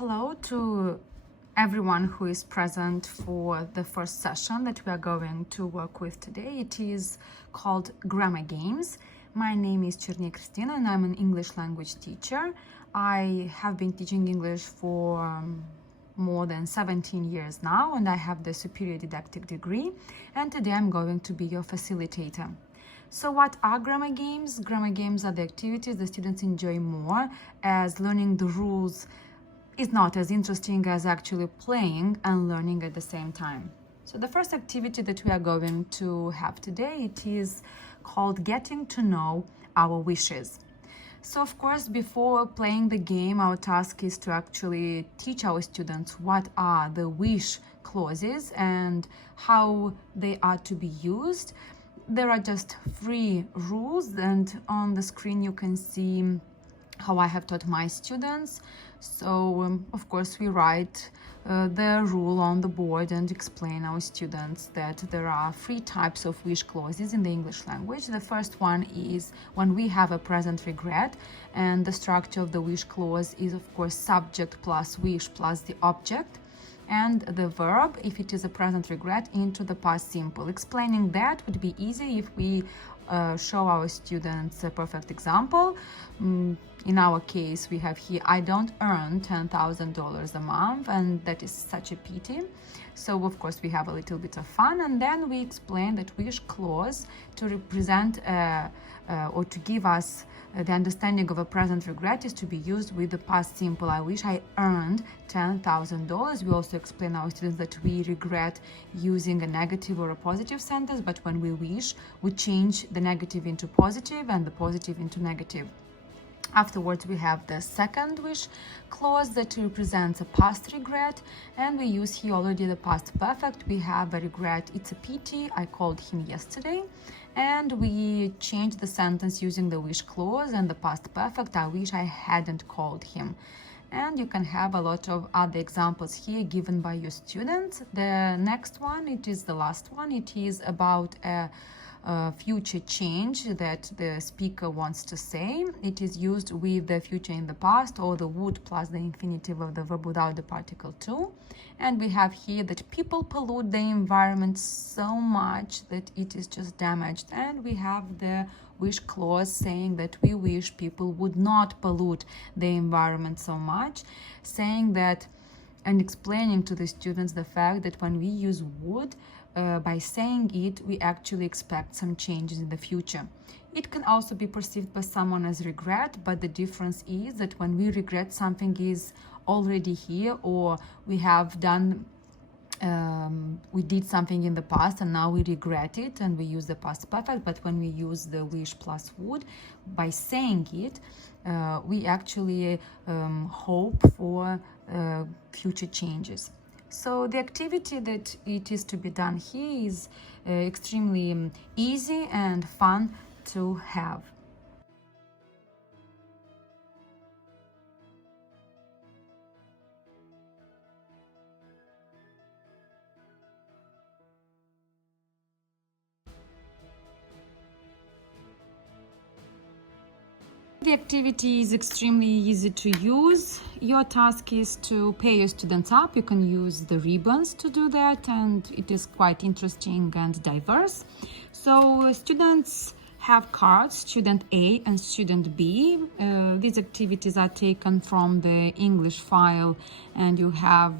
Hello to everyone who is present for the first session that we are going to work with today. It is called Grammar Games. My name is Cherny Kristina and I'm an English language teacher. I have been teaching English for more than 17 years now, and I have the superior didactic degree, and today I'm going to be your facilitator. So what are grammar games? Grammar games are the activities the students enjoy more, as learning the rules is not as interesting as actually playing and learning at the same time. So the first activity that we are going to have today, it is called Getting to Know Our Wishes. So of course, before playing the game, our task is to actually teach our students what are the wish clauses and how they are to be used. There are just 3 rules, and on the screen you can see how I have taught my students. So of course we write the rule on the board and explain our students that there are 3 types of wish clauses in the English language. The first one is when we have a present regret, and the structure of the wish clause is of course subject plus wish plus the object, and the verb, if it is a present regret, into the past simple. Explaining that would be easy if we show our students a perfect example. In our case, we have here, I don't earn $10,000 a month, and that is such a pity. So of course we have a little bit of fun, and then we explain that wish clause to represent or to give us the understanding of a present regret is to be used with the past simple. I wish I earned $10,000. We also explain our students that we regret using a negative or a positive sentence, but when we wish, we change the negative into positive and the positive into negative. Afterwards, we have the second wish clause that represents a past regret, and we use here already the past perfect. We have a regret, it's a pity, I called him yesterday, and we change the sentence using the wish clause and the past perfect, I wish I hadn't called him. And you can have a lot of other examples here given by your students. The next one, it is the last one, it is about a future change that the speaker wants to say. It is used with the future in the past, or the would plus the infinitive of the verb without the particle to. And we have here that people pollute the environment so much that it is just damaged. And we have the wish clause saying that we wish people would not pollute the environment so much, saying that and explaining to the students the fact that when we use would, by saying it, we actually expect some changes in the future. It can also be perceived by someone as regret, but the difference is that when we regret, something is already here, or we have done we did something in the past and now we regret it and we use the past perfect. But when we use the wish plus would, by saying it, we actually hope for future changes. So the activity that it is to be done here is extremely easy and fun to have. The activity is extremely easy to use. Your task is to pair your students up. You can use the ribbons to do that, and it is quite interesting and diverse. So students have cards, student A and student B. These activities are taken from the English file, and you have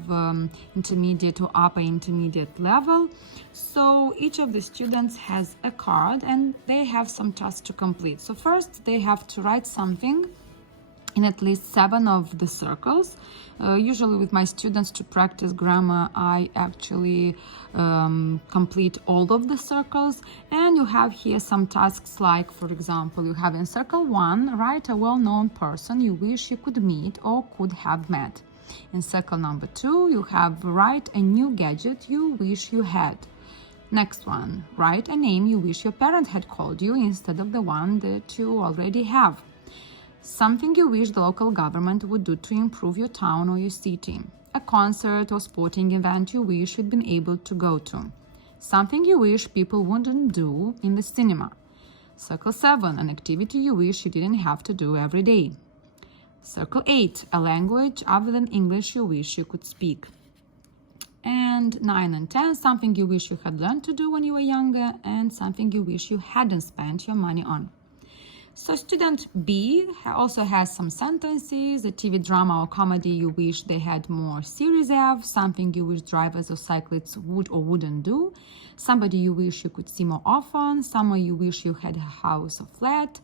intermediate or upper intermediate level. So each of the students has a card and they have some tasks to complete. So first they have to write something in at least 7 of the circles. Usually with my students, to practice grammar, I actually complete all of the circles. And you have here some tasks like, for example, you have in circle 1, write a well-known person you wish you could meet or could have met. In circle number 2, you have write a new gadget you wish you had. Next one, write a name you wish your parent had called you instead of the one that you already have. Something you wish the local government would do to improve your town or your city. A concert or sporting event you wish you'd been able to go to. Something you wish people wouldn't do in the cinema. Circle 7, an activity you wish you didn't have to do every day. Circle 8, a language other than English you wish you could speak. And 9 and 10, something you wish you had learned to do when you were younger and something you wish you hadn't spent your money on. So student B also has some sentences, a TV drama or comedy you wish they had more series of, something you wish drivers or cyclists would or wouldn't do, somebody you wish you could see more often, someone you wish you had a house or flat,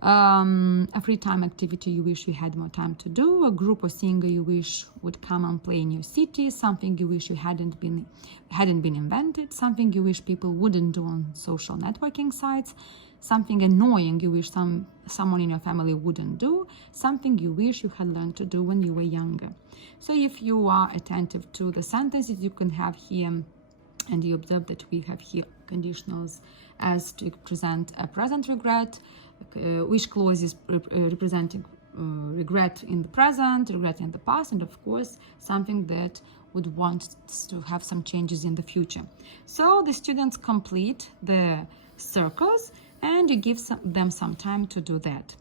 a free time activity you wish you had more time to do, a group or singer you wish would come and play in your city, something you wish you hadn't been invented, something you wish people wouldn't do on social networking sites, something annoying you wish someone in your family wouldn't do, something you wish you had learned to do when you were younger. So if you are attentive to the sentences you can have here, and you observe that we have here conditionals as to present a present regret, wish clauses representing regret in the present, regret in the past, and of course something that would want to have some changes in the future. So the students complete the circles and you give them some time to do that.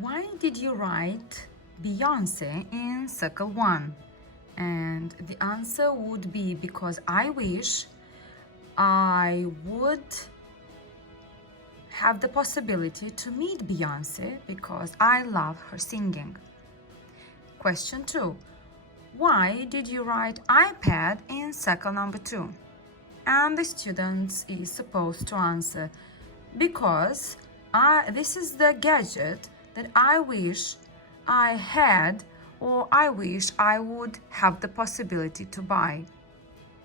Why did you write Beyonce in circle 1? And the answer would be because I wish I would have the possibility to meet Beyonce because I love her singing. Question 2. Why did you write iPad in circle number 2? And the student is supposed to answer because this is the gadget that I wish I had or I wish I would have the possibility to buy.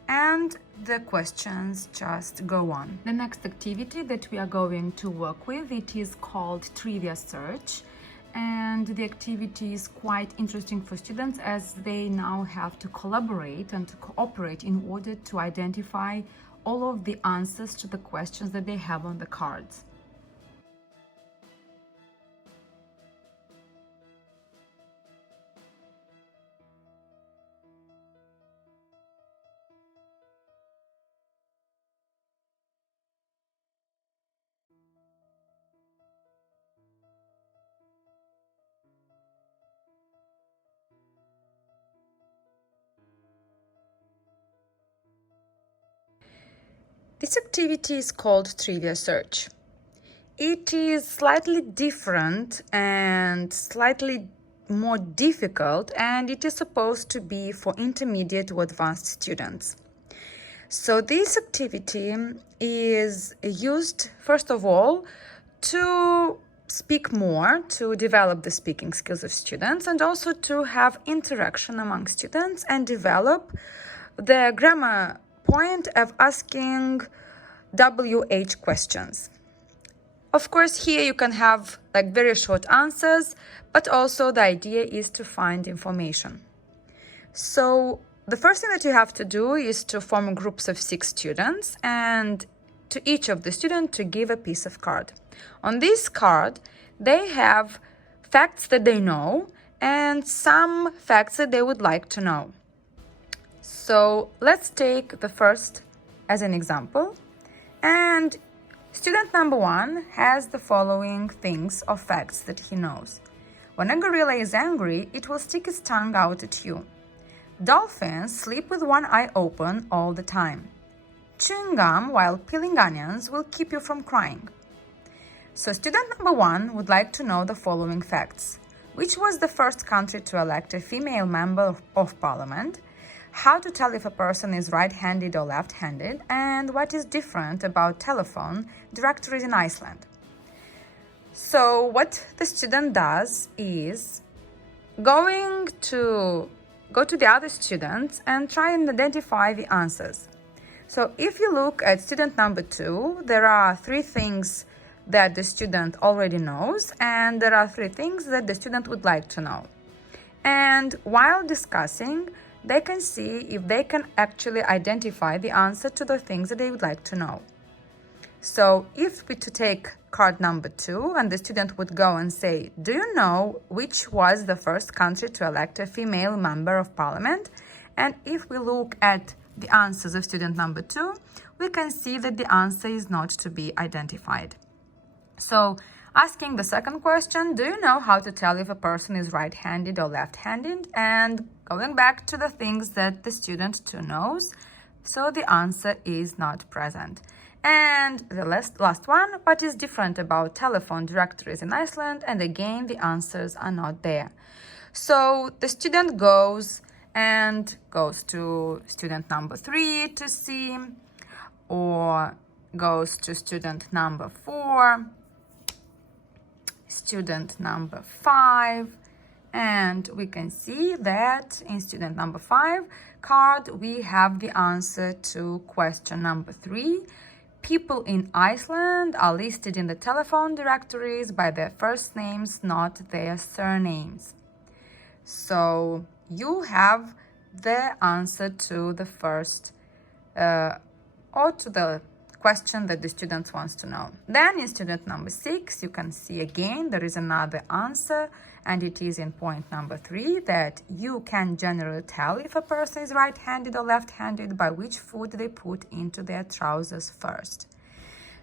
And the questions just go on. The next activity that we are going to work with, it is called Trivia Search. And the activity is quite interesting for students as they now have to collaborate and to cooperate in order to identify all of the answers to the questions that they have on the cards. This activity is called Trivia Search. It is slightly different and slightly more difficult, and it is supposed to be for intermediate or advanced students. So this activity is used, first of all, to speak more, to develop the speaking skills of students, and also to have interaction among students and develop the grammar point of asking WH questions. Of course, here you can have like very short answers, but also the idea is to find information. So the first thing that you have to do is to form groups of 6 students and to each of the students to give a piece of card. On this card, they have facts that they know and some facts that they would like to know. So let's take the first as an example. And student number 1 has the following things or facts that he knows. When a gorilla is angry, it will stick its tongue out at you. Dolphins sleep with one eye open all the time. Chewing gum while peeling onions will keep you from crying. So student number 1 would like to know the following facts. Which was the first country to elect a female member of parliament? How to tell if a person is right-handed or left-handed, and what is different about telephone directories in Iceland. So what the student does is going to go to the other students and try and identify the answers. So if you look at student number 2, there are 3 things that the student already knows, and there are 3 things that the student would like to know. And while discussing, they can see if they can actually identify the answer to the things that they would like to know. So if we to take card number 2 and the student would go and say, do you know which was the first country to elect a female member of parliament? And if we look at the answers of student number 2, we can see that the answer is not to be identified. So asking the second question, do you know how to tell if a person is right-handed or left-handed? And going back to the things that the student 2 knows, so the answer is not present. And the last one, what is different about telephone directories in Iceland? And again, the answers are not there. So the student goes to student number 3 to see, or goes to student number 4, student number 5, and we can see that in student number 5 card we have the answer to question number 3. People in Iceland are listed in the telephone directories by their first names, not their surnames. So you have the answer to the first or to the question that the student wants to know. Then in student number 6, you can see again there is another answer, and it is in point number 3 that you can generally tell if a person is right-handed or left-handed by which foot they put into their trousers first.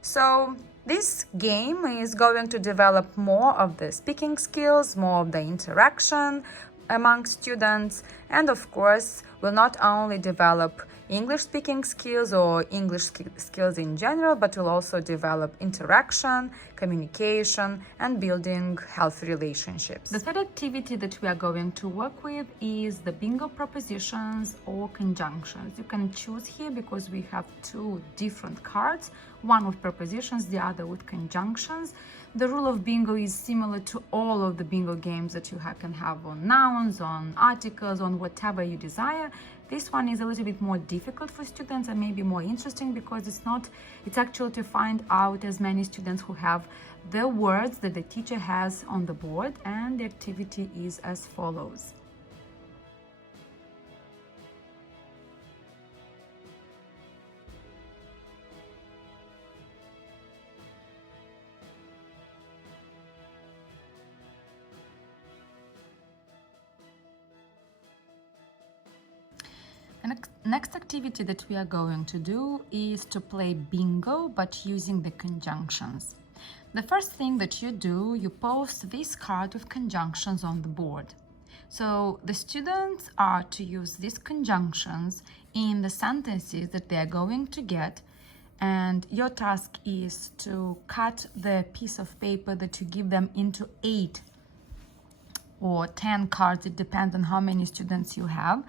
So this game is going to develop more of the speaking skills, more of the interaction among students, and of course will not only develop English speaking skills or English skills in general, but will also develop interaction, communication, and building healthy relationships. The third activity that we are going to work with is the bingo propositions or conjunctions. You can choose here because we have 2 different cards, one with propositions, the other with conjunctions. The rule of bingo is similar to all of the bingo games that you can have on nouns, on articles, on whatever you desire. This one is a little bit more difficult for students and maybe more interesting because it's actually to find out as many students who have the words that the teacher has on the board, and the activity is as follows. The next activity that we are going to do is to play bingo, but using the conjunctions. The first thing that you do, you post this card with conjunctions on the board. So the students are to use these conjunctions in the sentences that they are going to get, and your task is to cut the piece of paper that you give them into 8 or 10 cards. It depends on how many students you have.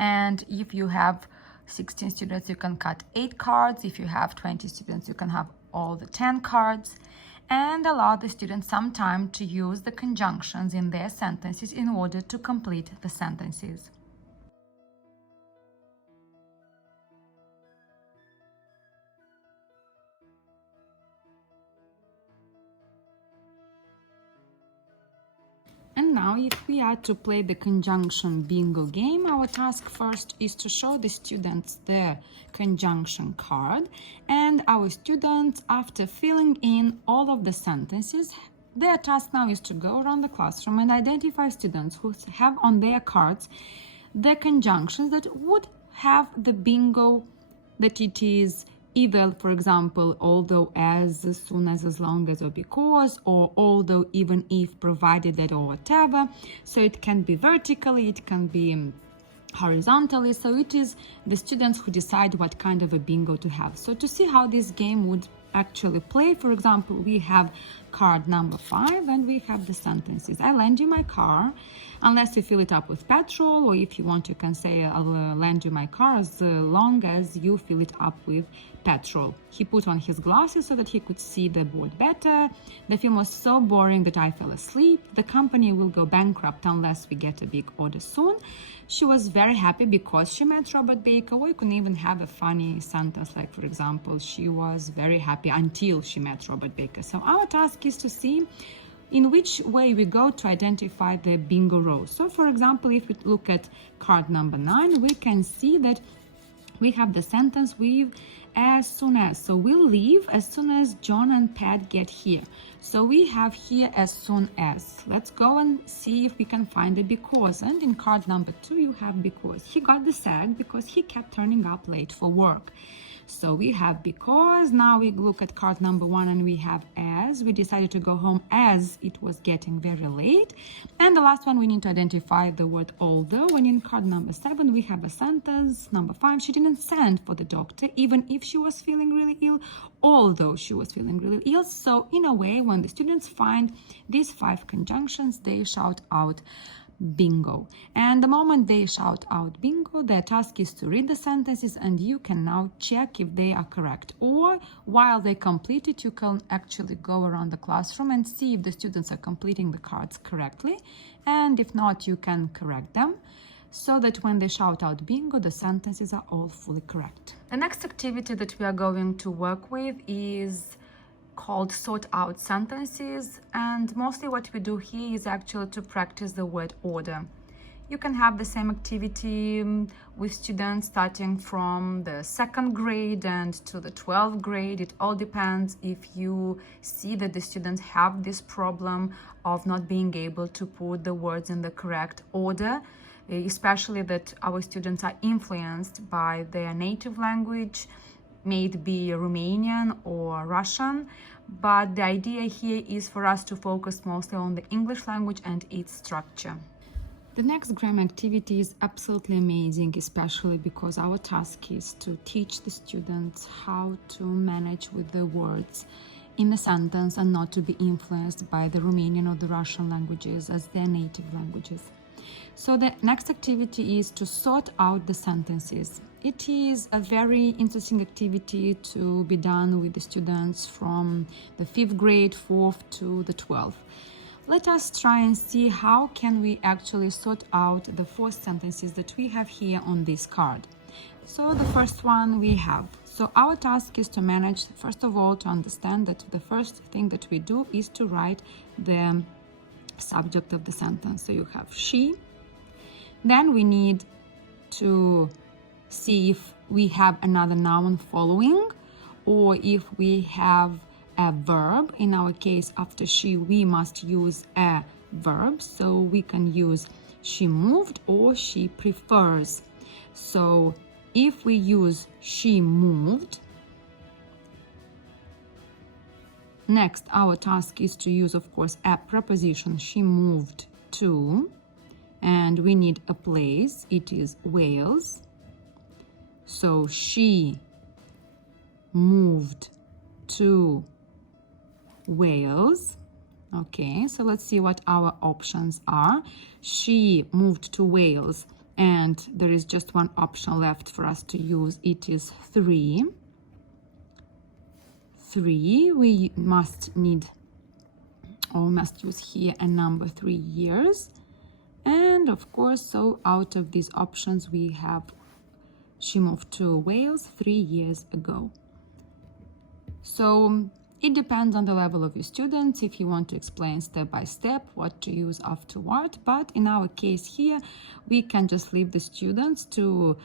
And if you have 16 students, you can cut 8 cards. If you have 20 students, you can have all the 10 cards. And allow the students some time to use the conjunctions in their sentences in order to complete the sentences. And now if we are to play the conjunction bingo game, our task first is to show the students the conjunction card, and our students, after filling in all of the sentences, their task now is to go around the classroom and identify students who have on their cards the conjunctions that would have the bingo, that it is either, for example, although, as soon as long as, or because, or although, even if, provided that, or whatever. So it can be vertically, it can be horizontally. So it is the students who decide what kind of a bingo to have. So to see how this game would actually play, for example, we have card number 5 and we have the sentences. I lend you my car unless you fill it up with petrol, or if you want you can say I'll lend you my car as long as you fill it up with petrol. He put on his glasses so that he could see the board better. The film was so boring that I fell asleep. The company will go bankrupt unless we get a big order soon. She was very happy because she met Robert Baker. Or you can even have a funny sentence like, for example, she was very happy until she met Robert Baker. So our task is to see in which way we go to identify the bingo row. So for example, if we look at card number 9, we can see that we have the sentence with as soon as. So we'll leave as soon as John and Pat get here. So we have here as soon as. Let's go and see if we can find the because. And in card number 2, you have because. He got the sack because he kept turning up late for work. So we have because. Now we look at card number 1 and we have as. We decided to go home as it was getting very late. And the last one, we need to identify the word although. And in card number 7, we have a sentence. Number 5, she didn't send for the doctor even if she was feeling really ill, although she was feeling really ill. So in a way, when the students find these 5 conjunctions, they shout out bingo. And the moment they shout out bingo, their task is to read the sentences and you can now check if they are correct. Or while they complete it, you can actually go around the classroom and see if the students are completing the cards correctly. And if not, you can correct them so that when they shout out bingo, the sentences are all fully correct. The next activity that we are going to work with is called sort out sentences, and mostly what we do here is actually to practice the word order. You can have the same activity with students starting from the 2nd grade and to the 12th grade. It all depends if you see that the students have this problem of not being able to put the words in the correct order, especially that our students are influenced by their native language, may it be Romanian or Russian, but the idea here is for us to focus mostly on the English language and its structure. The next grammar activity is absolutely amazing, especially because our task is to teach the students how to manage with the words in a sentence and not to be influenced by the Romanian or the Russian languages as their native languages. So the next activity is to sort out the sentences. It is a very interesting activity to be done with the students from the 5th grade, 4th to the 12th. Let us try and see how can we actually sort out the 4 sentences that we have here on this card. So the first one we have. So our task is to manage, first of all, to understand that the first thing that we do is to write the subject of the sentence. So you have she. Then we need to see if we have another noun following or if we have a verb. In our case, after she, we must use a verb. So we can use she moved or she prefers. So if we use she moved, next our task is to use, of course, a preposition. She moved to, and we need a place. It is Wales. So she moved to Wales. Okay, so let's see what our options are. She moved to Wales, and there is just one option left for us to use. It is 3. 3, we must need or must use here a number 3 years. And of course, so out of these options, we have she moved to Wales 3 years ago. So it depends on the level of your students if you want to explain step by step what to use afterward. But in our case here, we can just leave the students to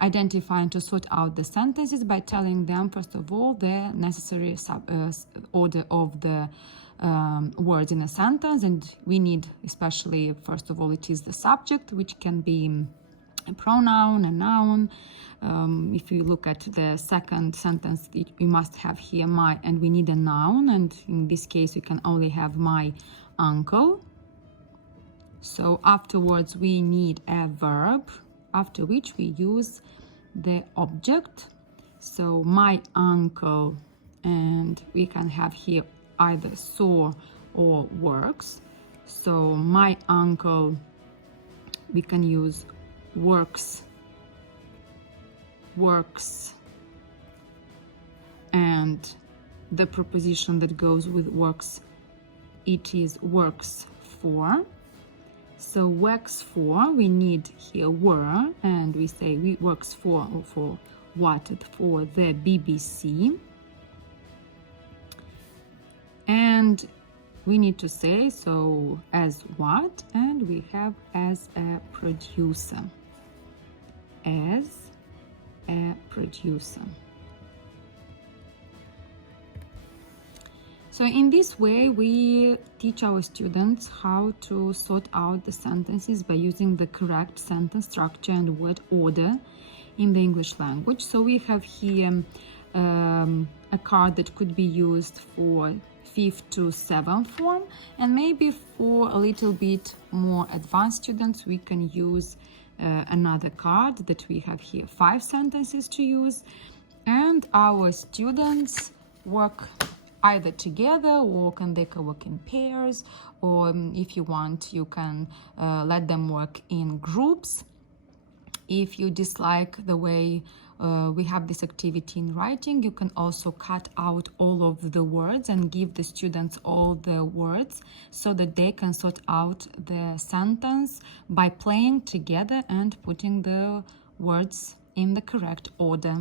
identify and to sort out the sentences by telling them, first of all, the necessary order of the words in a sentence. And we need, especially, first of all, it is the subject, which can be a pronoun, a noun. If you look at the second sentence, we must have here my, and we need a noun. And in this case, we can only have my uncle. So afterwards, we need a verb, after which we use the object. So my uncle, and we can have here either saw or works. So my uncle, we can use works, and the preposition that goes with works, it is works for. So works for, we need here were, and we say we works for, or for what? For the BBC. And we need to say so as what, and we have as a producer. As a producer. So in this way, we teach our students how to sort out the sentences by using the correct sentence structure and word order in the English language. So we have here a card that could be used for 5th to 7th form, and maybe for a little bit more advanced students we can use another card that we have here 5 sentences to use, and our students work either together or they can work in pairs, or if you want you can let them work in groups. If you dislike the way we have this activity in writing, you can also cut out all of the words and give the students all the words so that they can sort out the sentence by playing together and putting the words in the correct order.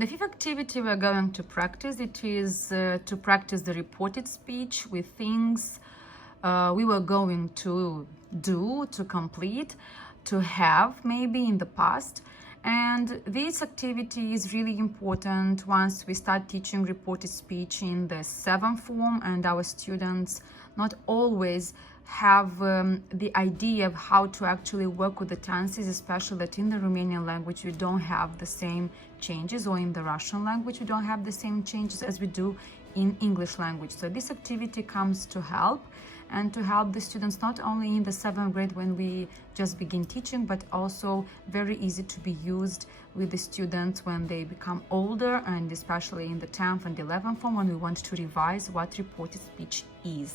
The 5th activity we're going to practice, it is to practice the reported speech with things we were going to do, to complete, to have maybe in the past. And this activity is really important once we start teaching reported speech in the 7th form, and our students not always have the idea of how to actually work with the tenses, especially that in the Romanian language we don't have the same changes, or in the Russian language we don't have the same changes as we do in English language. So this activity comes to help, and to help the students not only in the 7th grade when we just begin teaching, but also very easy to be used with the students when they become older, and especially in the 10th and 11th form when we want to revise what reported speech is.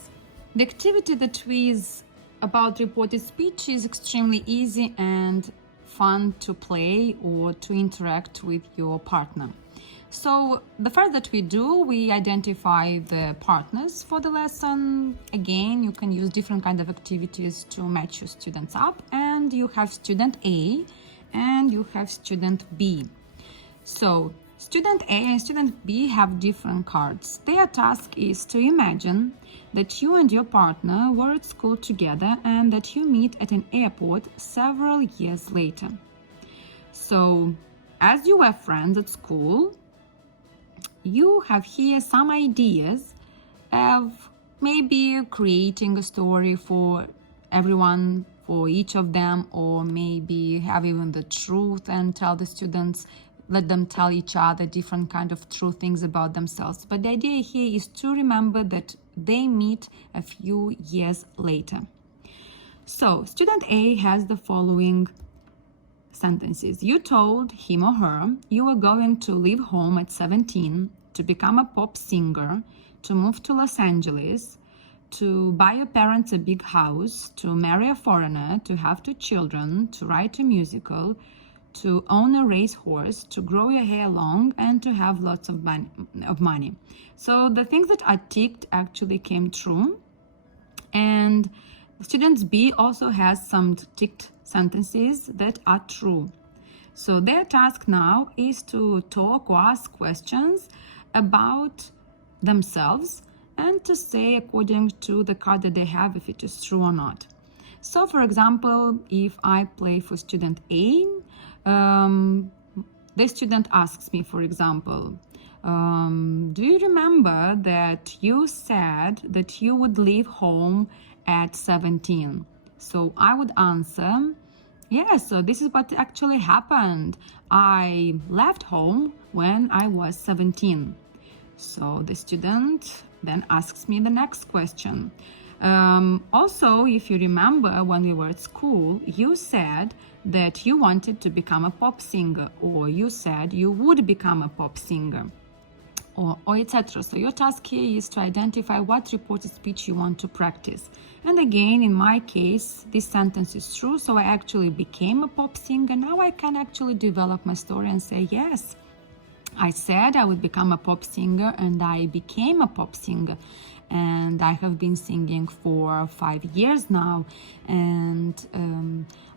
The activity that is about reported speech is extremely easy and fun to play or to interact with your partner. So the first that we do, we identify the partners for the lesson. Again, you can use different kind of activities to match your students up, and you have student A and you have student B. So student A and student B have different cards. Their task is to imagine that you and your partner were at school together and that you meet at an airport several years later. So, as you were friends at school, you have here some ideas of maybe creating a story for everyone, for each of them, or maybe have even the truth and tell the students, let them tell each other different kind of true things about themselves. But the idea here is to remember that they meet a few years later. So student A has the following sentences. You told him or her you were going to leave home at 17, to become a pop singer, to move to Los Angeles, to buy your parents a big house, to marry a foreigner, to have 2 children, to write a musical, to own a racehorse, to grow your hair long, and to have lots of money. So the things that are ticked actually came true. And students B also has some ticked sentences that are true. So their task now is to talk or ask questions about themselves and to say according to the card that they have if it is true or not. So for example, if I play for student A, the student asks me, for example, do you remember that you said that you would leave home at 17? So I would answer, yes, so this is what actually happened. I left home when I was 17. So the student then asks me the next question. Also, if you remember when we were at school, you said that you wanted to become a pop singer, or you said you would become a pop singer, or etc. So your task here is to identify what reported speech you want to practice. And again, in my case, this sentence is true, so I actually became a pop singer. Now I can actually develop my story and say, yes, I said I would become a pop singer and I became a pop singer. and I have been singing for 5 years now, and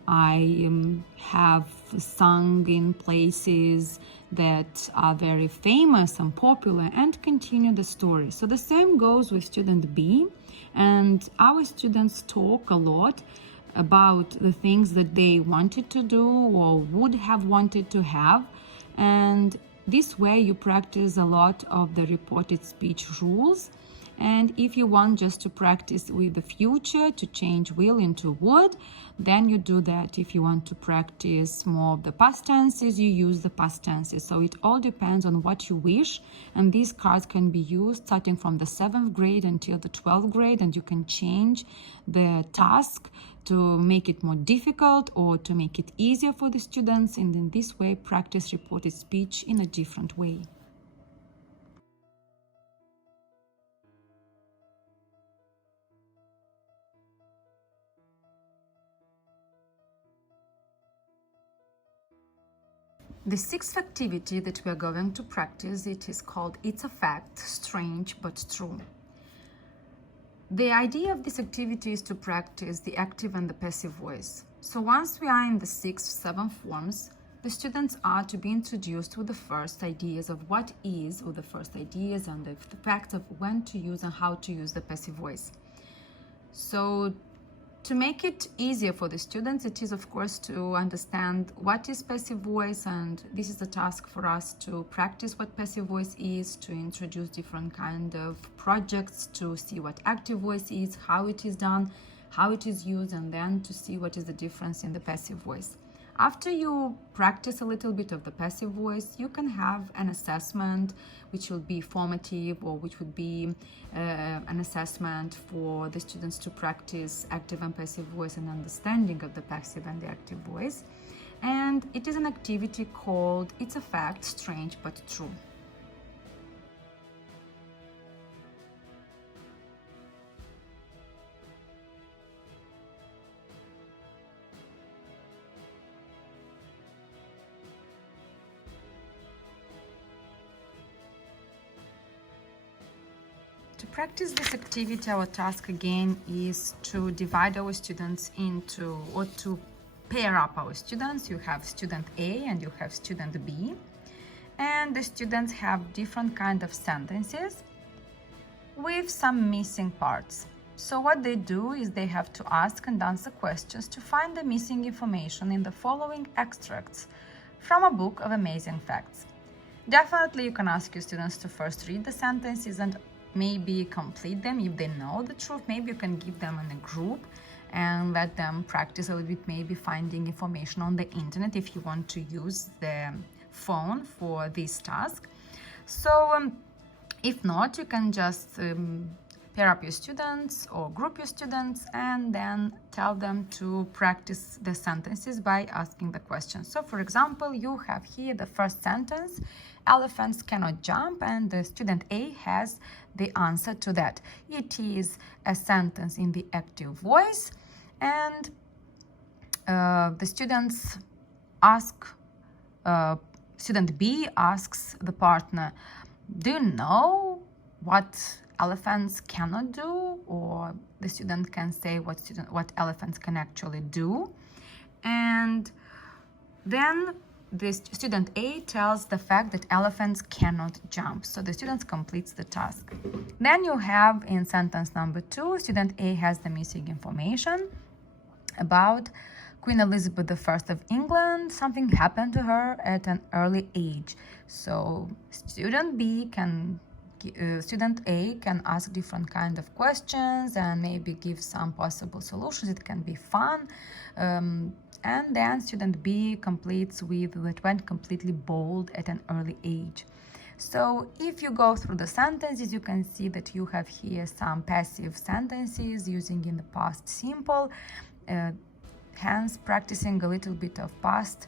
I have sung in places that are very famous and popular and continue the story. So the same goes with student B, and our students talk a lot about the things that they wanted to do or would have wanted to have, and this way you practice a lot of the reported speech rules. And if you want just to practice with the future, to change will into would, then you do that. If you want to practice more of the past tenses, you use the past tenses. So it all depends on what you wish. And these cards can be used starting from the 7th grade until the 12th grade, and you can change the task to make it more difficult or to make it easier for the students, and in this way practice reported speech in a different way. The 6th activity that we are going to practice, it is called It's a Fact, Strange but True. The idea of this activity is to practice the active and the passive voice. So once we are in the 6th, 7th forms, the students are to be introduced with the first ideas of what is, or the first ideas and the fact of when to use and how to use the passive voice. So to make it easier for the students, it is of course to understand what is passive voice, and this is the task for us to practice what passive voice is, to introduce different kind of projects, to see what active voice is, how it is done, how it is used, and then to see what is the difference in the passive voice. After you practice a little bit of the passive voice, you can have an assessment which will be formative, or which would be an assessment for the students to practice active and passive voice and understanding of the passive and the active voice. And it is an activity called It's a Fact, Strange but True. To practice this activity, our task again is to divide our students into, or to pair up our students. You have student A and you have student B, and the students have different kind of sentences with some missing parts. So what they do is they have to ask and answer questions to find the missing information in the following extracts from a book of amazing facts. Definitely you can ask your students to first read the sentences and maybe complete them if they know the truth. Maybe you can give them in a group and let them practice a little bit, maybe finding information on the internet if you want to use the phone for this task. So if not, you can just pair up your students or group your students and then tell them to practice the sentences by asking the questions. So for example, you have here the first sentence: elephants cannot jump, and the student A has the answer to that. It is a sentence in the active voice, and the students ask, student B asks the partner, do you know what elephants cannot do? Or the student can say what elephants can actually do. And then the student A tells the fact that elephants cannot jump. So the student completes the task. Then you have in sentence number 2, student A has the missing information about Queen Elizabeth I of England. Something happened to her at an early age. So student A can ask different kind of questions and maybe give some possible solutions. It can be fun. And then student B completes with that went completely bold at an early age. So if you go through the sentences, you can see that you have here some passive sentences using in the past simple, hence practicing a little bit of past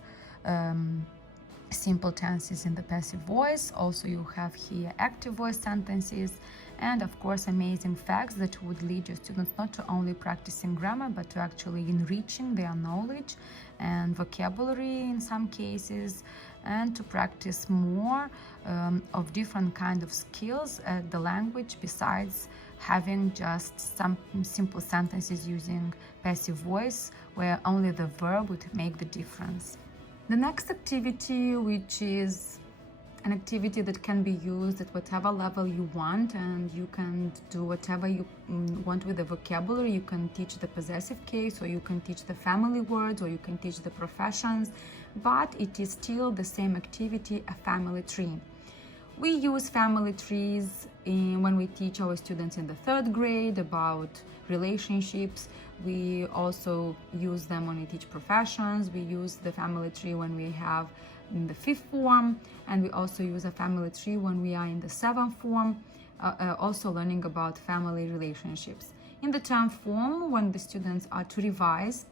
simple tenses in the passive voice. Also you have here active voice sentences, and of course amazing facts that would lead your students not to only practicing grammar but to actually enriching their knowledge and vocabulary in some cases, and to practice more of different kind of skills at the language besides having just some simple sentences using passive voice where only the verb would make the difference. The next activity, which is an activity that can be used at whatever level you want, and you can do whatever you want with the vocabulary. You can teach the possessive case, or you can teach the family words, or you can teach the professions, but it is still the same activity, a family tree. We use family trees when we teach our students in the 3rd grade about relationships. We also use them when we teach professions. We use the family tree when we have in the 5th form, and we also use a family tree when we are in the 7th form, also learning about family relationships. In the 10th form, when the students are to revise,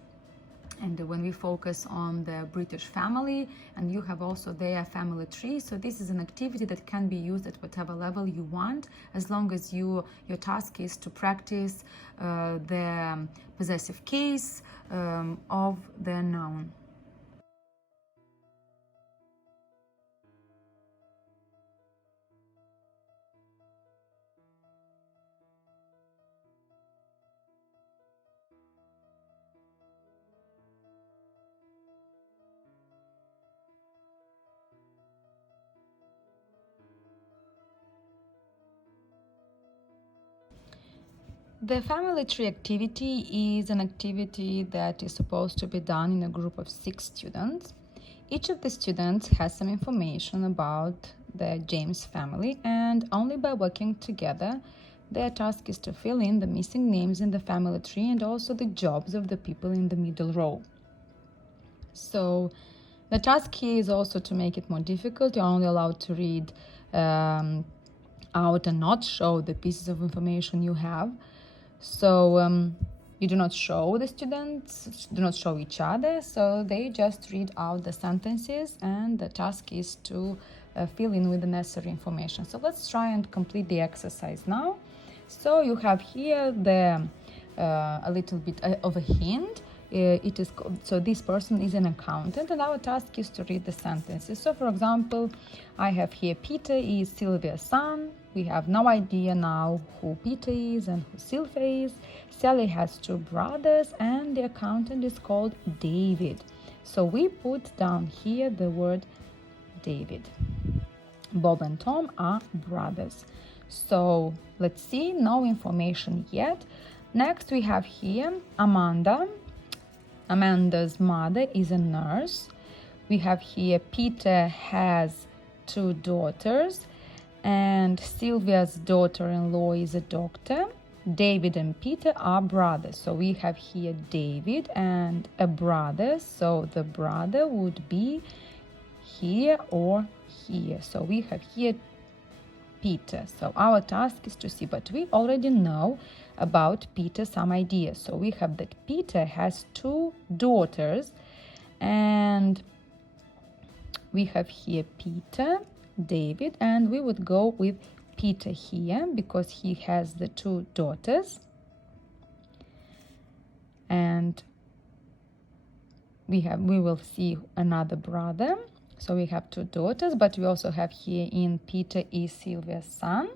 and when we focus on the British family, and you have also their family tree. So this is an activity that can be used at whatever level you want, as long as your task is to practice the possessive case of the noun. The family tree activity is an activity that is supposed to be done in a group of 6 students. Each of the students has some information about the James family, and only by working together, their task is to fill in the missing names in the family tree and also the jobs of the people in the middle row. So the task here is also to make it more difficult. You're only allowed to read out and not show the pieces of information you have. So you do not show the students, do not show each other, so they just read out the sentences, and the task is to fill in with the necessary information. So let's try and complete the exercise now. So you have here a little bit of a hint. It is so this person is an accountant, and our task is to read the sentences. So for example, I have here Peter is Sylvia's son. We have no idea now who Peter is and who Sylvia is. Sally has 2 brothers, and the accountant is called David. So we put down here the word David. Bob and Tom are brothers. So let's see, no information yet. Next we have here Amanda. Amanda's mother is a nurse. We have here Peter has 2 daughters, and Sylvia's daughter-in-law is a doctor. David and Peter are brothers. So we have here David and a brother. So the brother would be here or here. So we have here Peter. So our task is to see, but we already know about Peter some ideas. So we have that Peter has 2 daughters, and we have here Peter, David, and we would go with Peter here because he has the 2 daughters, and we will see another brother. So we have 2 daughters, but we also have here in Peter is Sylvia's son.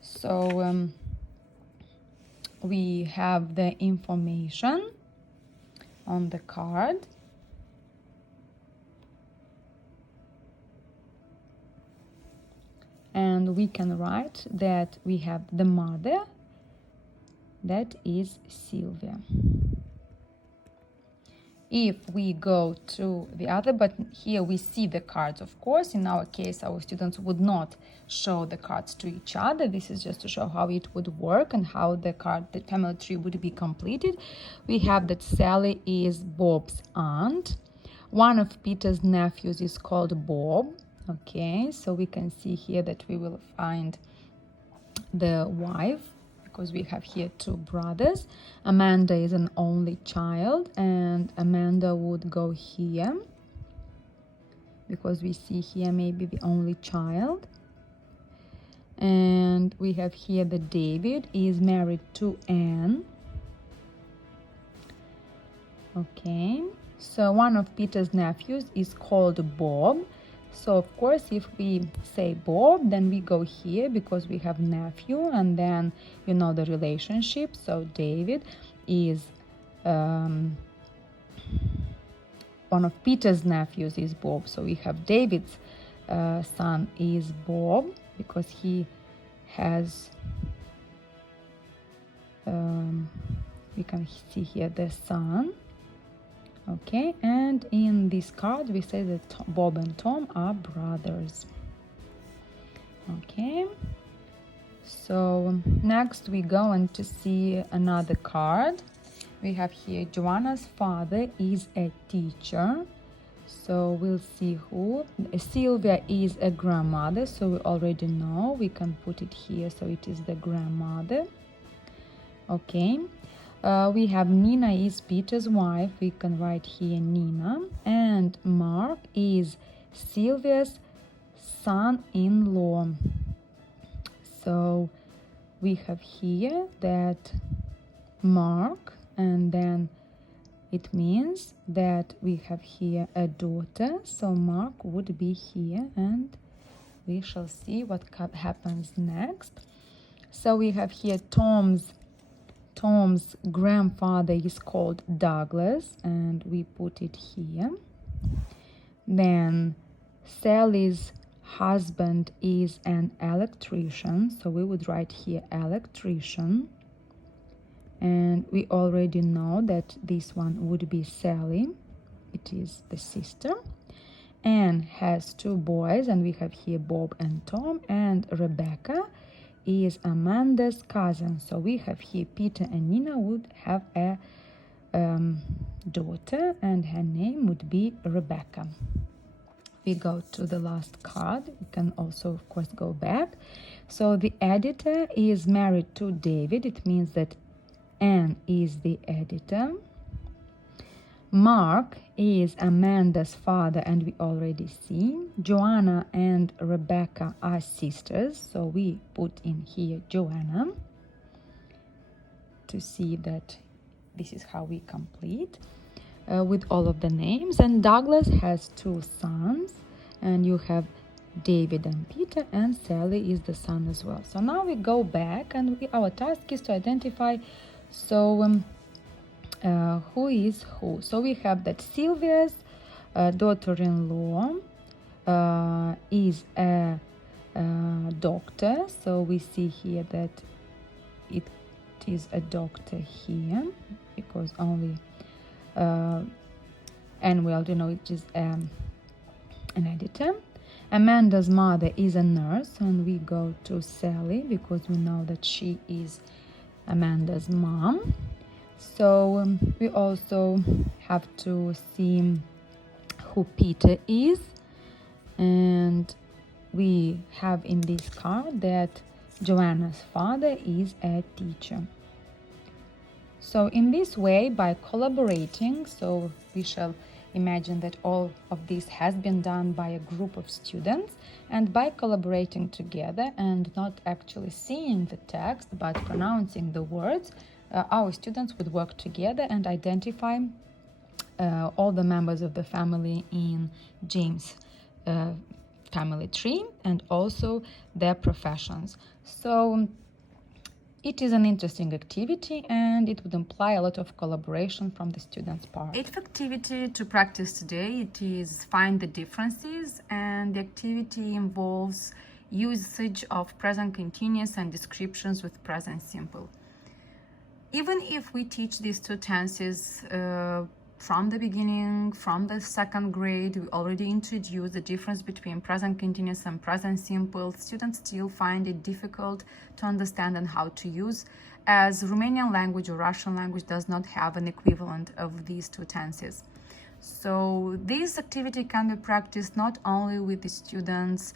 So we have the information on the card. And we can write that we have the mother, that is Sylvia. If we go to the other, but here we see the cards, of course. In our case, our students would not show the cards to each other. This is just to show how it would work and how the family tree would be completed. We have that Sally is Bob's aunt. One of Peter's nephews is called Bob. Okay, so we can see here that we will find the wife, because we have here 2 brothers. Amanda is an only child, and Amanda would go here because we see here maybe the only child. And we have here that David is married to Anne. Okay, so one of Peter's nephews is called Bob. So of course, if we say Bob, then we go here because we have nephew, and then you know the relationship. So David is one of Peter's nephews is Bob. So we have David's son is Bob because he has we can see here the son. Okay, and in this card we say that Bob and Tom are brothers. Okay, so next we go on to see another card. We have here Joanna's father is a teacher. So we'll see who. Sylvia is a grandmother, so we already know. We can put it here, so it is the grandmother. Okay. We have Nina is Peter's wife. We can write here Nina. And Mark is Sylvia's son-in-law. So we have here that Mark, and then it means that we have here a daughter. So Mark would be here, and we shall see what happens next. So we have here Tom's grandfather is called Douglas, and we put it here. Then Sally's husband is an electrician, so we would write here electrician. And we already know that this one would be Sally. It is the sister. Anne has two boys, and we have here Bob and Tom, and Rebecca is Amanda's cousin. So we have here Peter and Nina would have a daughter, and her name would be Rebecca. We go to the last card. We can also, of course, go back. So the editor is married to David. It means that Anne is the editor. Mark is Amanda's father, and we already see. Joanna and Rebecca are sisters, so we put in here Joanna to see that this is how we complete with all of the names. And Douglas has two sons, and you have David and Peter, and Sally is the son as well. So now we go back, and our task is to identify who is who. So we have that Sylvia's daughter-in-law is a doctor. So we see here that it is a doctor here because only and we already know it is an editor. Amanda's mother is a nurse, and we go to Sally because we know that she is Amanda's mom. So we also have to see who Peter is, and we have in this card that Joanna's father is a teacher. So in this way, by collaborating, so we shall imagine that all of this has been done by a group of students, and by collaborating together and not actually seeing the text but pronouncing the words, our students would work together and identify all the members of the family in James' family tree, and also their professions. So it is an interesting activity, and it would imply a lot of collaboration from the students' part. Eighth activity to practice today, it is find the differences, and the activity involves usage of present continuous and descriptions with present simple. Even if we teach these two tenses from the beginning, from the second grade, we already introduced the difference between present continuous and present simple, students still find it difficult to understand and how to use, as Romanian language or Russian language does not have an equivalent of these two tenses. So this activity can be practiced not only with the students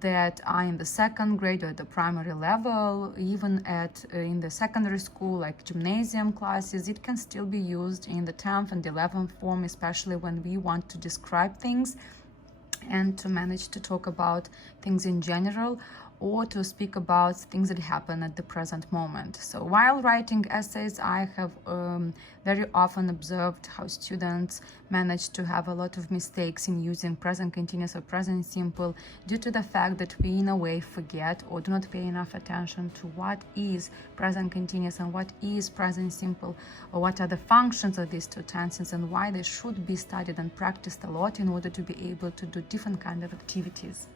that are in the second grade or at the primary level, even in the secondary school, like gymnasium classes. It can still be used in the 10th and 11th form, especially when we want to describe things and to manage to talk about things in general, or to speak about things that happen at the present moment. So while writing essays, I have very often observed how students manage to have a lot of mistakes in using present continuous or present simple due to the fact that we in a way forget or do not pay enough attention to what is present continuous and what is present simple, or what are the functions of these two tenses and why they should be studied and practiced a lot in order to be able to do different kind of activities.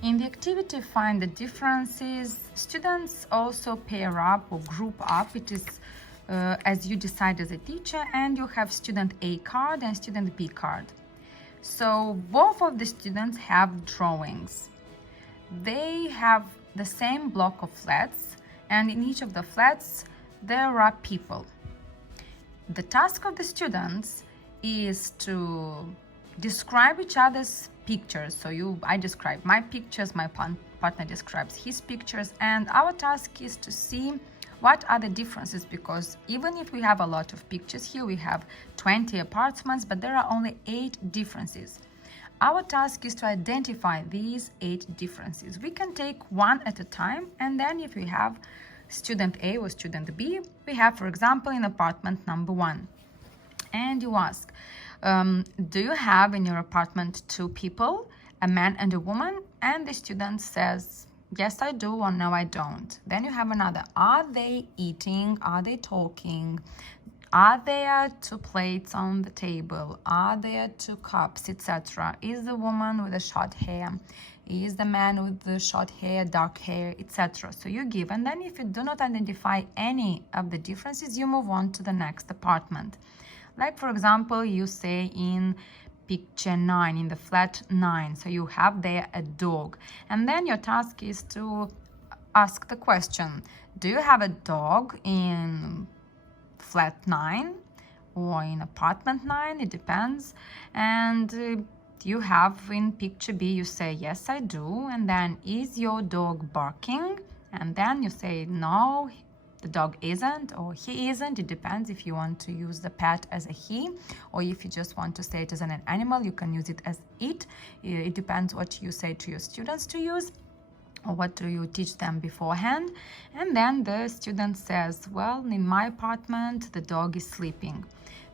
In the activity Find the Differences, students also pair up or group up. It is as you decide as a teacher, and you have student A card and student B card. So both of the students have drawings. They have the same block of flats, and in each of the flats there are people. The task of the students is to describe each other's pictures. So I describe my pictures, my partner describes his pictures, and our task is to see what are the differences, because even if we have a lot of pictures here, we have 20 apartments, but there are only 8 differences. Our task is to identify these 8 differences. We can take one at a time, and then if we have student A or student B, we have, for example, in apartment number 1. And you ask, do you have in your apartment 2 people, a man and a woman? And the student says, yes, I do, or no, I don't. Then you have another. Are they eating? Are they talking? Are there 2 plates on the table? Are there 2 cups, etc.? Is the woman with the short hair? Is the man with the short hair, dark hair, etc.? So you give, and then if you do not identify any of the differences, you move on to the next apartment. Like, for example, you say in picture 9, in the flat 9, so you have there a dog. And then your task is to ask the question, do you have a dog in flat 9 or in apartment 9? It depends. And you have in picture B, you say, yes, I do. And then, is your dog barking? And then you say, no, the dog isn't, or he isn't. It depends if you want to use the pet as a he, or if you just want to say it as an animal, you can use it as it. It depends what you say to your students to use, or what do you teach them beforehand. And then the student says, well, in my apartment, the dog is sleeping.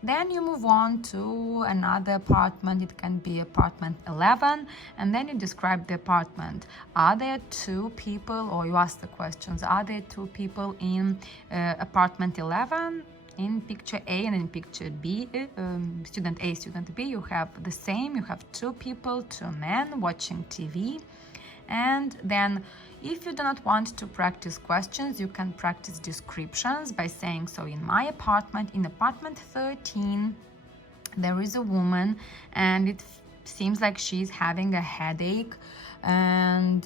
Then you move on to another apartment. It can be apartment 11, and then you describe the apartment. Are there 2 people, or you ask the questions, are there 2 people in apartment 11? In picture A and in picture B, student A, student B, you have the same. You have 2 people, 2 men watching TV. And then if you do not want to practice questions, you can practice descriptions by saying, so in my apartment, in apartment 13, there is a woman, and it seems like she's having a headache. And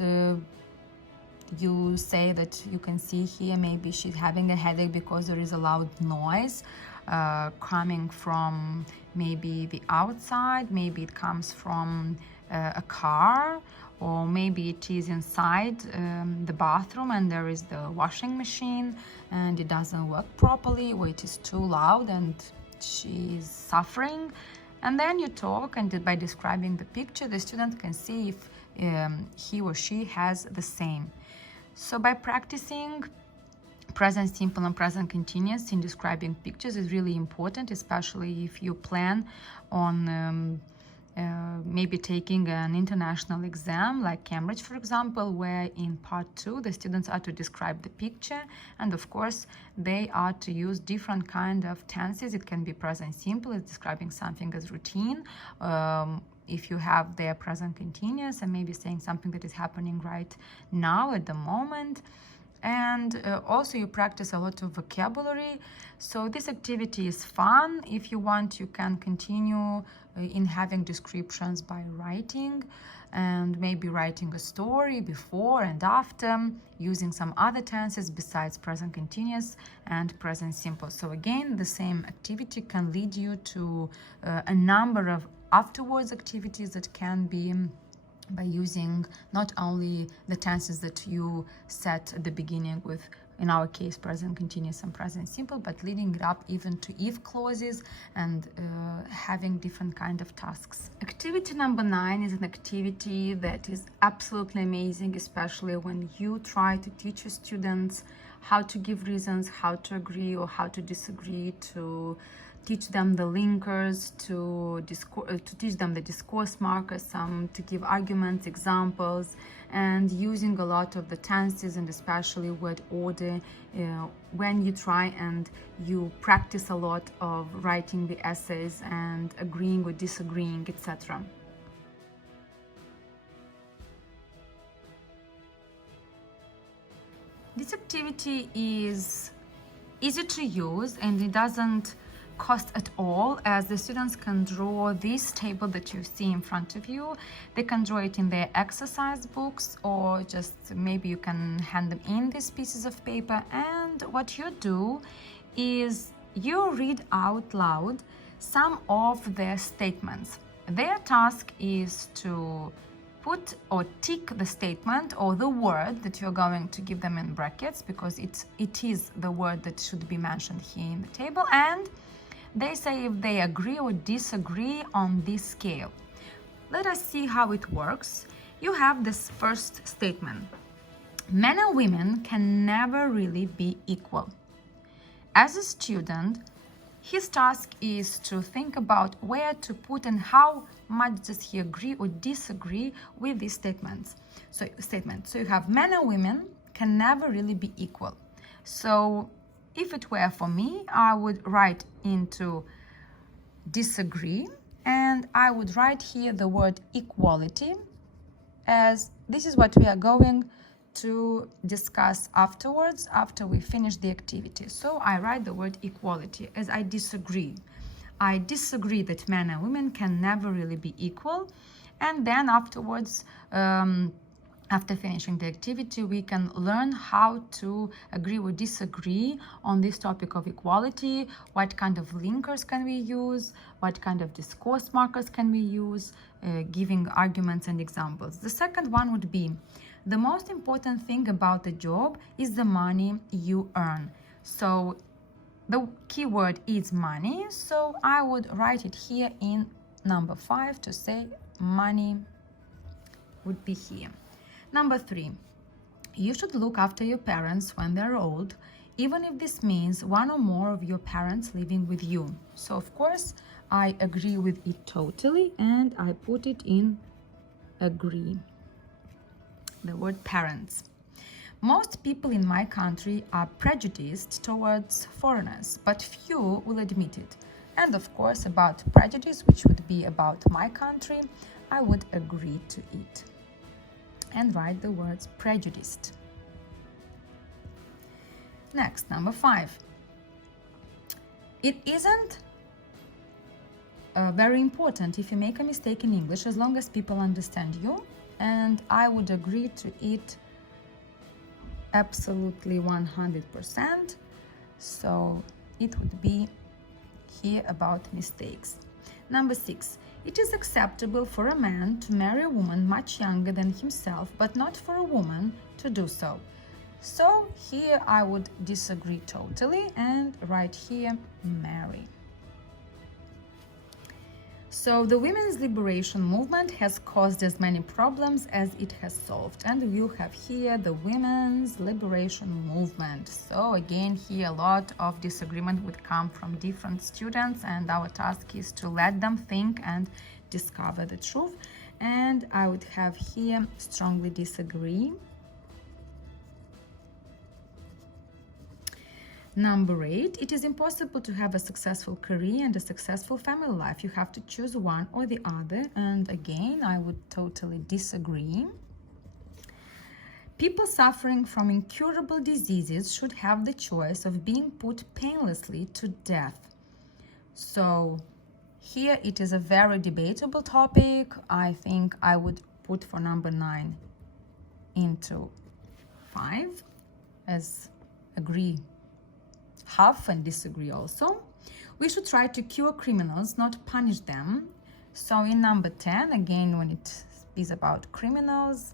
you say that you can see here, maybe she's having a headache because there is a loud noise coming from maybe the outside. Maybe it comes from a car, or maybe it is inside the bathroom and there is the washing machine and it doesn't work properly, or it is too loud and she is suffering. And then you talk, and by describing the picture, the student can see if he or she has the same. So by practicing present simple and present continuous in describing pictures is really important, especially if you plan on maybe taking an international exam like Cambridge, for example, where in part 2 the students are to describe the picture, and of course they are to use different kind of tenses. It can be present simple, it's describing something as routine. If you have their present continuous and maybe saying something that is happening right now at the moment. And also you practice a lot of vocabulary. So this activity is fun. If you want, you can continue in having descriptions by writing, and maybe writing a story before and after, using some other tenses besides present continuous and present simple. So again, the same activity can lead you to a number of afterwards activities that can be by using not only the tenses that you set at the beginning with in our case, present continuous and present simple, but leading it up even to if clauses and having different kind of tasks. Activity number 9 is an activity that is absolutely amazing, especially when you try to teach your students how to give reasons, how to agree or how to disagree, to teach them the linkers, to teach them the discourse markers, to give arguments, examples, and using a lot of the tenses and especially word order when you try and you practice a lot of writing the essays and agreeing or disagreeing, etc. This activity is easy to use and it doesn't cost at all, as the students can draw this table that you see in front of you. They can draw it in their exercise books, or just maybe you can hand them in these pieces of paper, and what you do is you read out loud some of their statements. Their task is to put or tick the statement or the word that you're going to give them in brackets, because it is the word that should be mentioned here in the table, and they say if they agree or disagree on this scale. Let us see how it works. You have this first statement. Men and women can never really be equal. As a student, his task is to think about where to put and how much does he agree or disagree with these statements. So you have men and women can never really be equal. So if it were for me, I would write into disagree, and I would write here the word equality, as this is what we are going to discuss afterwards, after we finish the activity. So I write the word equality as I disagree. I disagree that men and women can never really be equal. And then afterwards, after finishing the activity, we can learn how to agree or disagree on this topic of equality, what kind of linkers can we use, what kind of discourse markers can we use, giving arguments and examples. The second one would be, the most important thing about the job is the money you earn. So the keyword is money, so I would write it here in number 5 to say money would be here. Number 3, you should look after your parents when they're old, even if this means one or more of your parents living with you. So of course, I agree with it totally, and I put it in agree, the word parents. Most people in my country are prejudiced towards foreigners, but few will admit it. And of course, about prejudice, which would be about my country, I would agree to it and write the words prejudiced. Next, number 5. It isn't very important if you make a mistake in English, as long as people understand you, and I would agree to it absolutely 100%. So it would be here about mistakes. Number 6. It is acceptable for a man to marry a woman much younger than himself, but not for a woman to do so. So here I would disagree totally and write here marry. So the women's liberation movement has caused as many problems as it has solved, and you have here the women's liberation movement. So again, here a lot of disagreement would come from different students, and our task is to let them think and discover the truth. And I would have here strongly disagree. Number 8, it is impossible to have a successful career and a successful family life. You have to choose one or the other. And again, I would totally disagree. People suffering from incurable diseases should have the choice of being put painlessly to death. So here it is a very debatable topic. I think I would put for number 9 into 5 as agree half and disagree also. We should try to cure criminals, not punish them. So in number 10, again, when it is about criminals,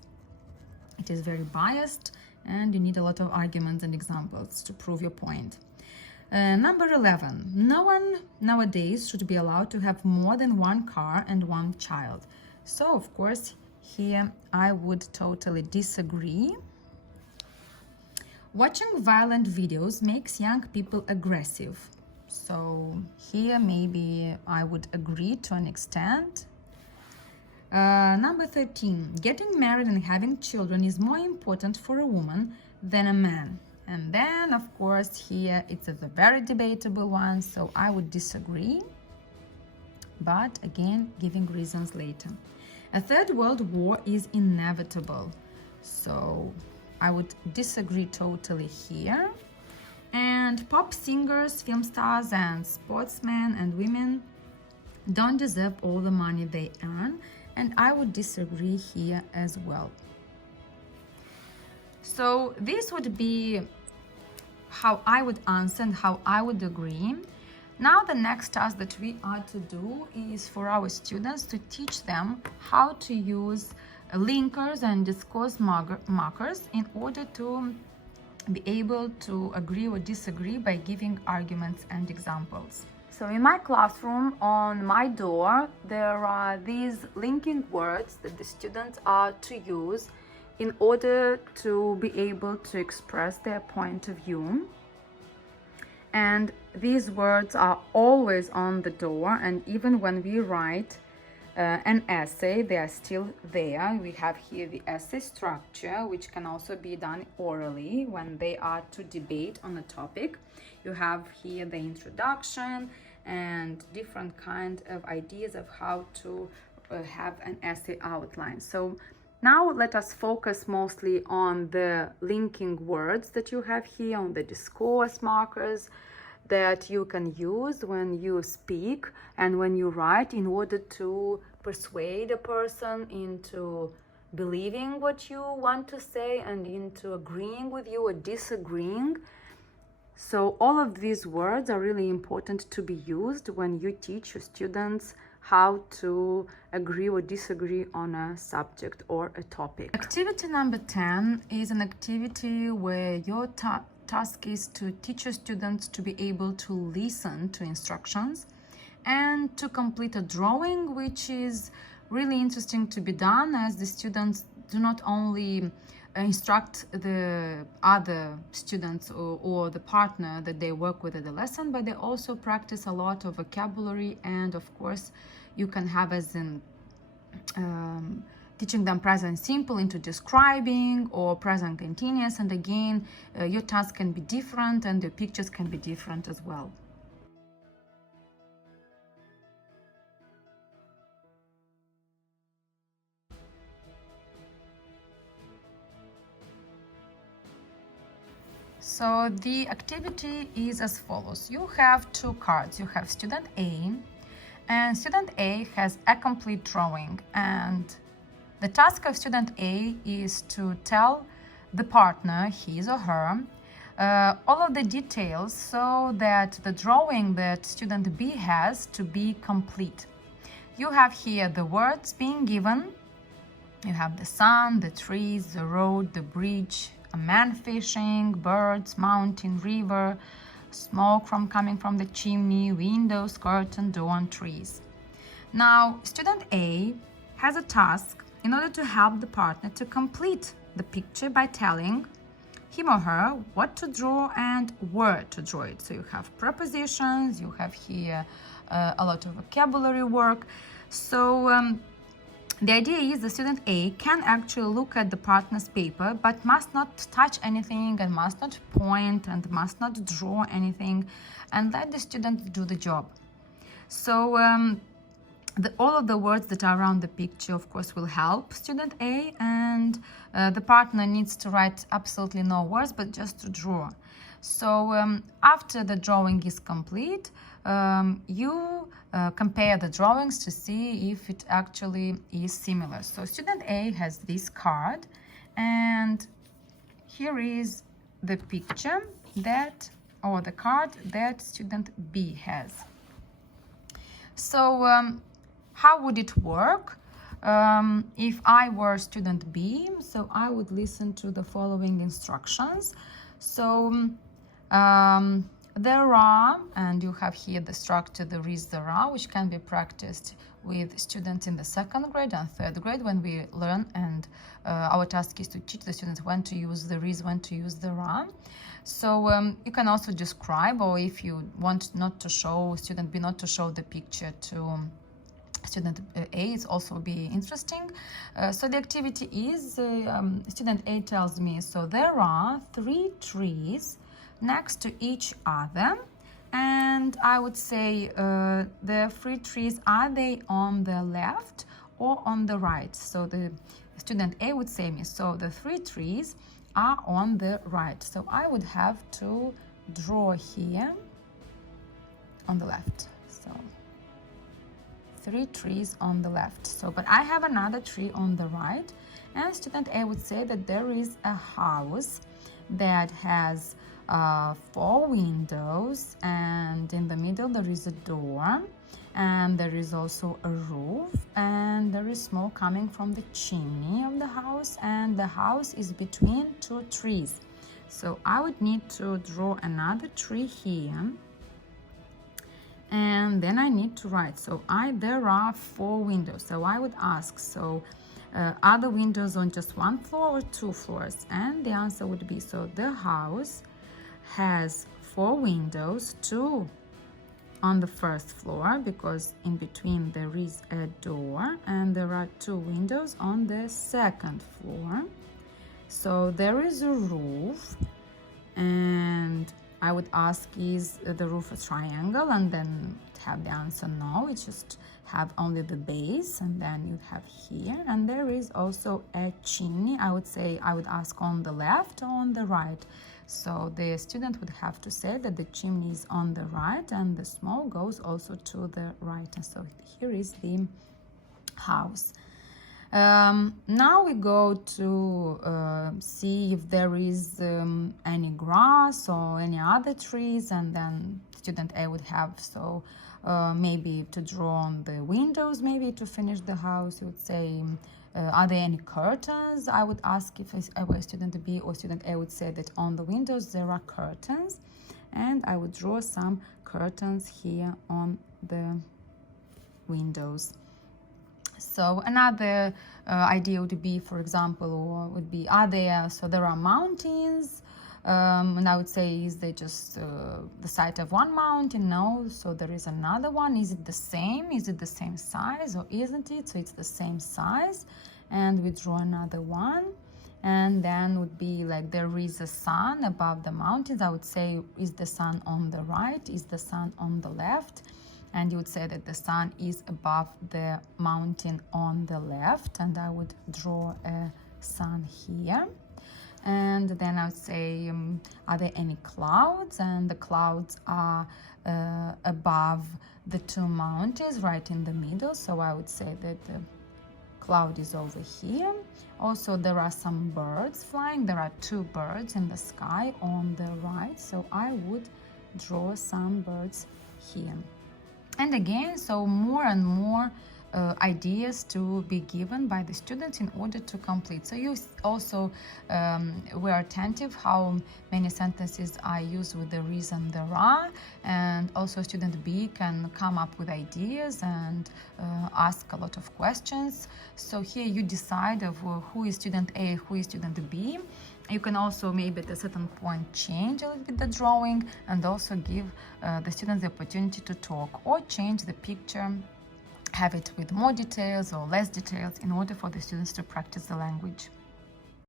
it is very biased and you need a lot of arguments and examples to prove your point. Number 11, no one nowadays should be allowed to have more than one car and one child. So, of course, here I would totally disagree. Watching violent videos makes young people aggressive. So here maybe I would agree to an extent. Number 13, getting married and having children is more important for a woman than a man. And then, of course, here it's a very debatable one, so I would disagree. But again, giving reasons later. A third world war is inevitable. So I would disagree totally here. And pop singers, film stars, and sportsmen and women don't deserve all the money they earn. And I would disagree here as well. So this would be how I would answer and how I would agree. Now the next task that we are to do is for our students to teach them how to use linkers and discourse markers in order to be able to agree or disagree by giving arguments and examples. So in my classroom, on my door, there are these linking words that the students are to use in order to be able to express their point of view. And these words are always on the door, and even when we write an essay, they are still there. We have here the essay structure, which can also be done orally when they are to debate on a topic. You have here the introduction and different kind of ideas of how to have an essay outline. So now let us focus mostly on the linking words that you have here, on the discourse markers that you can use when you speak and when you write in order to persuade a person into believing what you want to say and into agreeing with you or disagreeing. So all of these words are really important to be used when you teach your students how to agree or disagree on a subject or a topic. Activity number 10 is an activity where your task is to teach your students to be able to listen to instructions and to complete a drawing, which is really interesting to be done, as the students do not only instruct the other students or the partner that they work with at the lesson, but they also practice a lot of vocabulary, and of course you can have as in teaching them present simple into describing or present continuous, and again your task can be different and the pictures can be different as well. So the activity is as follows. You have two cards. You have student A, and student A has a complete drawing, and the task of student A is to tell the partner, his or her, all of the details so that the drawing that student B has to be complete. You have here the words being given. You have the sun, the trees, the road, the bridge, a man fishing, birds, mountain, river, smoke coming from the chimney, windows, curtain, door, and trees. Now, student A has a task in order to help the partner to complete the picture by telling him or her what to draw and where to draw it. So you have prepositions, you have here a lot of vocabulary work. So the idea is the student A can actually look at the partner's paper, but must not touch anything and must not point and must not draw anything, and let the student do the job. So all of the words that are around the picture, of course, will help student A, and the partner needs to write absolutely no words, but just to draw. So after the drawing is complete, you compare the drawings to see if it actually is similar. So student A has this card, and here is the picture that, or the card that student B has. So how would it work? If I were student B, so I would listen to the following instructions. So there are, and you have here the structure, there is, there are, which can be practiced with students in the 2nd grade and 3rd grade when we learn, and our task is to teach the students when to use there is, when to use there are. So you can also describe, or if you want not to show student B, not to show the picture to student A, it's also be interesting. So the activity is, student A tells me, so there are 3 trees next to each other, and I would say the 3 trees, are they on the left or on the right? So the student A would say me, so the 3 trees are on the right. So I would have to draw here on the left. So 3 trees on the left. So, but I have another tree on the right, and student A would say that there is a house that has 4 windows, and in the middle there is a door, and there is also a roof, and there is smoke coming from the chimney of the house, and the house is between 2 trees. So I would need to draw another tree here, and then I need to write. So there are 4 windows. So I would ask, so are the windows on just 1 floor or 2 floors? And the answer would be, so the house has 4 windows, 2 on the 1st floor, because in between there is a door, and there are 2 windows on the 2nd floor. So there is a roof, and I would ask, is the roof a triangle? And then have the answer no, it just have only the base, and then you have here, and there is also a chimney. I would say, I would ask on the left or on the right. So the student would have to say that the chimney is on the right, and the smoke goes also to the right. And so here is the house. Now we go to see if there is any grass or any other trees, and then student A would have, so maybe to draw on the windows, maybe to finish the house. You would say, are there any curtains? I would ask if I were student B, or student A would say that on the windows there are curtains, and I would draw some curtains here on the windows. So another idea would be, for example, or would be, are there, so there are mountains, and I would say, is there just the site of one mountain? No, so there is another one. Is it the same? Is it the same size, or isn't it? So it's the same size, and we draw another one. And then would be like, there is a sun above the mountains. I would say, is the sun on the right? Is the sun on the left? And you would say that the sun is above the mountain on the left, and I would draw a sun here. And then I would say, are there any clouds? And the clouds are above the 2 mountains, right in the middle. So I would say that the cloud is over here. Also, there are some birds flying. There are 2 birds in the sky on the right. So I would draw some birds here. And again, so more and more ideas to be given by the students in order to complete. So you also were attentive how many sentences I use with there is and there are, and also student B can come up with ideas and ask a lot of questions. So here you decide of who is student A, who is student B. You can also maybe at a certain point change a little bit the drawing, and also give the students the opportunity to talk, or change the picture, have it with more details or less details, in order for the students to practice the language.